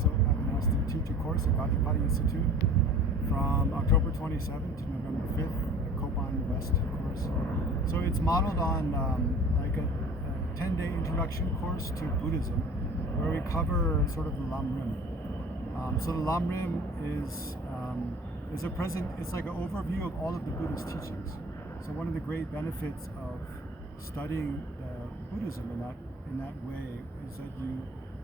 Legtsok. I've been asked to teach a course at Vajrapati Institute from October 27th to November 5th, the Kopan West course. So it's modeled on like a 10-day introduction course to Buddhism, where we cover sort of the Lamrim. So the Lamrim is it's like an overview of all of the Buddhist teachings. So one of the great benefits of studying Buddhism in that way is that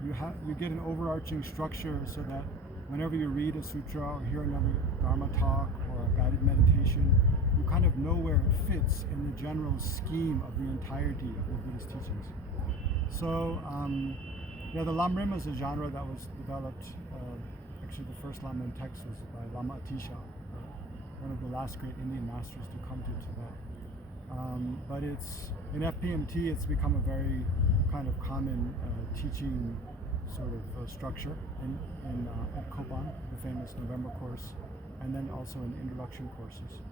you get an overarching structure, so that whenever you read a sutra or hear another Dharma talk or a guided meditation, you kind of know where it fits in the general scheme of the entirety of the Buddhist teachings. So the Lamrim is a genre that was developed, actually the first Lamrim text was by Lama Atisha, one of the last great Indian masters to come to Tibet. But in FPMT, it's become a very kind of common teaching sort of structure at Kopan, the famous November course, and then also in introduction courses.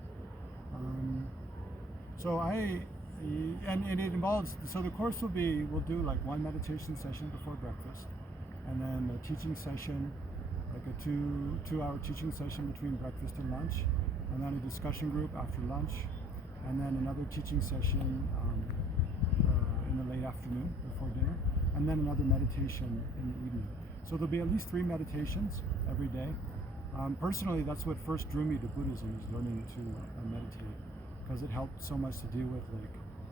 And it involves, so the course we'll do like one meditation session before breakfast, and then a teaching session, like a two-hour teaching session between breakfast and lunch, and then a discussion group after lunch, and then another teaching session in the late afternoon before dinner, and then another meditation in the evening. So there'll be at least 3 meditations every day. Personally, that's what first drew me to Buddhism, is learning to meditate, because it helped so much to deal with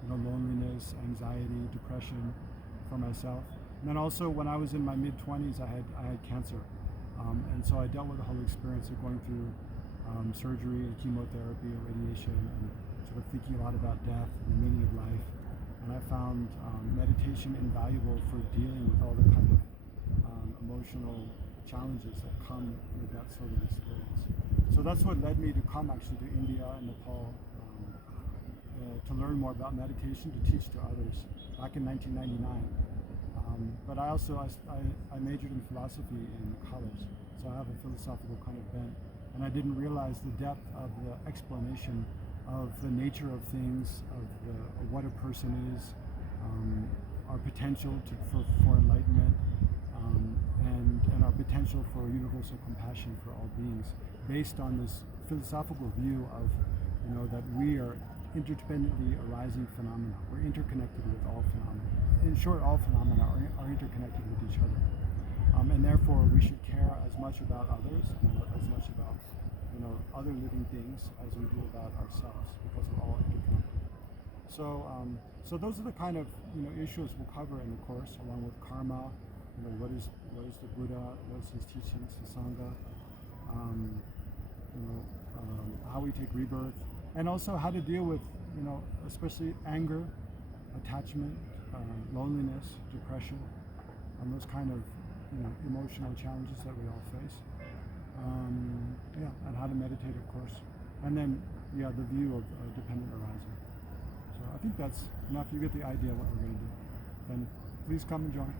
loneliness, anxiety, depression for myself. And then also when I was in my mid-20s, I had cancer, and so I dealt with the whole experience of going through surgery and chemotherapy and radiation, and sort of thinking a lot about death and the meaning of life. And I found meditation invaluable for dealing with all the kind of emotional challenges that come with that sort of experience. So that's what led me to come actually to India and Nepal to learn more about meditation, to teach to others back in 1999. But I majored in philosophy in college, so I have a philosophical kind of bent, and I didn't realize the depth of the explanation of the nature of things, of what a person is, our potential for enlightenment, and our potential for universal compassion for all beings, based on this philosophical view of that we are interdependently arising phenomena. We're interconnected with all phenomena. In short, all phenomena are interconnected with each other, and therefore we should care as much about others and as much about other living things as we do about ourselves, because we're all interconnected. So those are the kind of issues we'll cover in the course, along with karma. What is the Buddha? What is his teachings, the Sangha? How we take rebirth, and also how to deal with especially anger, attachment, loneliness, depression, and those kind of emotional challenges that we all face. And how to meditate, of course, and then the view of dependent arising. So I think that's enough. You get the idea of what we're going to do. Then please come and join.